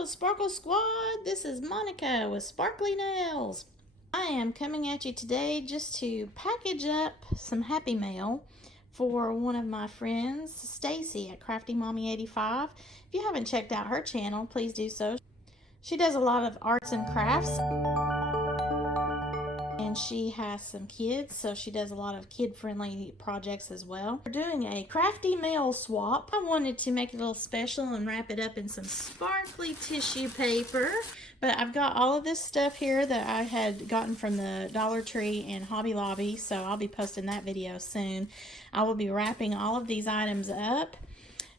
Hello, Sparkle Squad. This is Monica with Sparkly Nails. I am coming at you today just to package up some Happy Mail for one of my friends, Stacy at Crafty Mommy 85. If you haven't checked out her channel, please do so. She does a lot of arts and crafts, and she has some kids, so she does a lot of kid-friendly projects as well. We're doing a crafty mail swap. I wanted to make it a little special and wrap it up in some sparkly tissue paper, but I've got all of this stuff here that I had gotten from the Dollar Tree and Hobby Lobby, so I'll be posting that video soon. I will be wrapping all of these items up,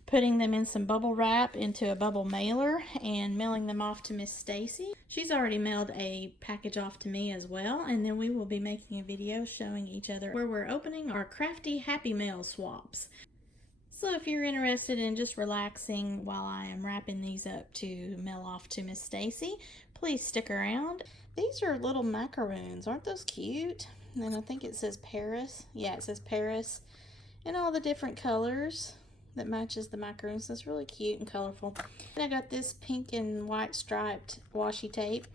putting them in some bubble wrap into a bubble mailer, and mailing them off to Miss Stacy. She's already mailed a package off to me as well, and then we will be making a video showing each other where we're opening our crafty Happy Mail swaps. So if you're interested in just relaxing while I am wrapping these up to mail off to Miss Stacy, please stick around. These are little macaroons. Aren't those cute? And I think it says Paris. Yeah, it says Paris. And all the different colors that matches the macaroons. So it's really cute and colorful. And I got this pink and white striped washi tape,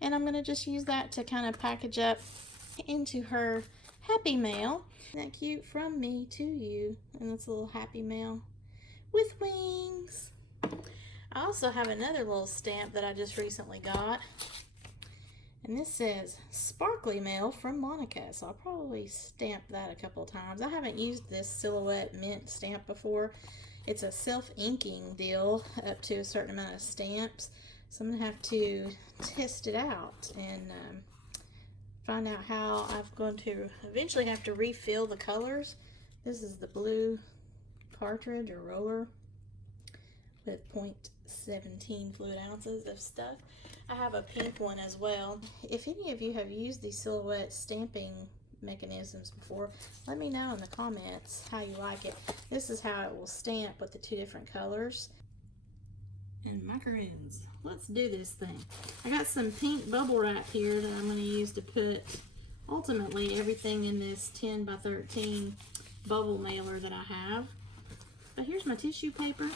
and I'm going to just use that to kind of package up into her Happy Mail. Isn't that cute? From me to you. And it's a little Happy Mail with wings. I also have another little stamp that I just recently got, and this says Sparkly Mail from Monica, so I'll probably stamp that a couple of times. I haven't used this Silhouette Mint stamp before. It's a self-inking deal up to a certain amount of stamps, so I'm going to have to test it out and find out how I'm going to eventually have to refill the colors. This is the blue cartridge or roller with 0.17 fluid ounces of stuff. I have a pink one as well. If any of you have used these Silhouette stamping mechanisms before, let me know in the comments how you like it. This is how it will stamp with the two different colors. And macaroons. Let's do this thing. I got some pink bubble wrap here that I'm going to use to put ultimately everything in this 10 by 13 bubble mailer that I have. But here's my tissue paper.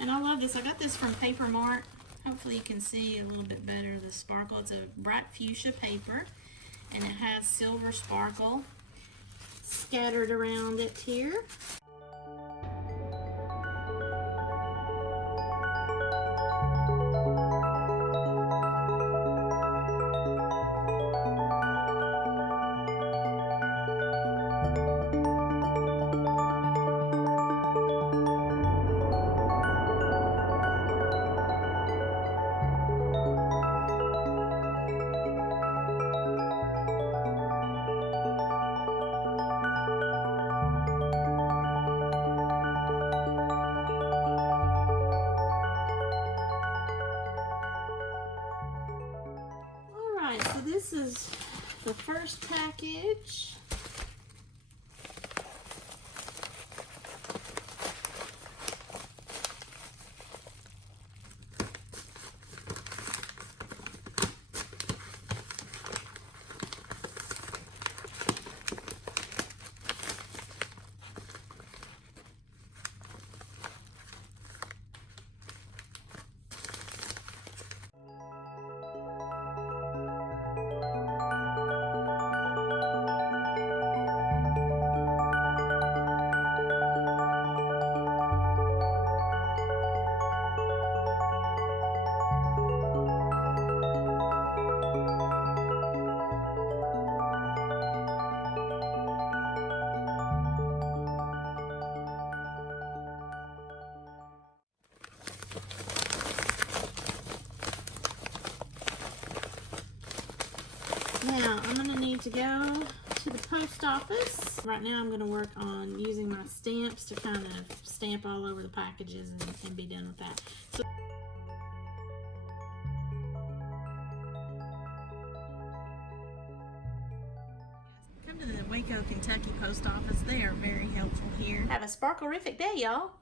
And I love this. I got this from Paper Mart. Hopefully you can see a little bit better the sparkle. It's a bright fuchsia paper, and it has silver sparkle scattered around it here. So this is the first package. Now, I'm going to need to go to the post office. Right now I'm going to work on using my stamps to kind of stamp all over the packages and be done with that. So come to the Waco, Kentucky post office. They are very helpful here. Have a sparkle-rific day, y'all.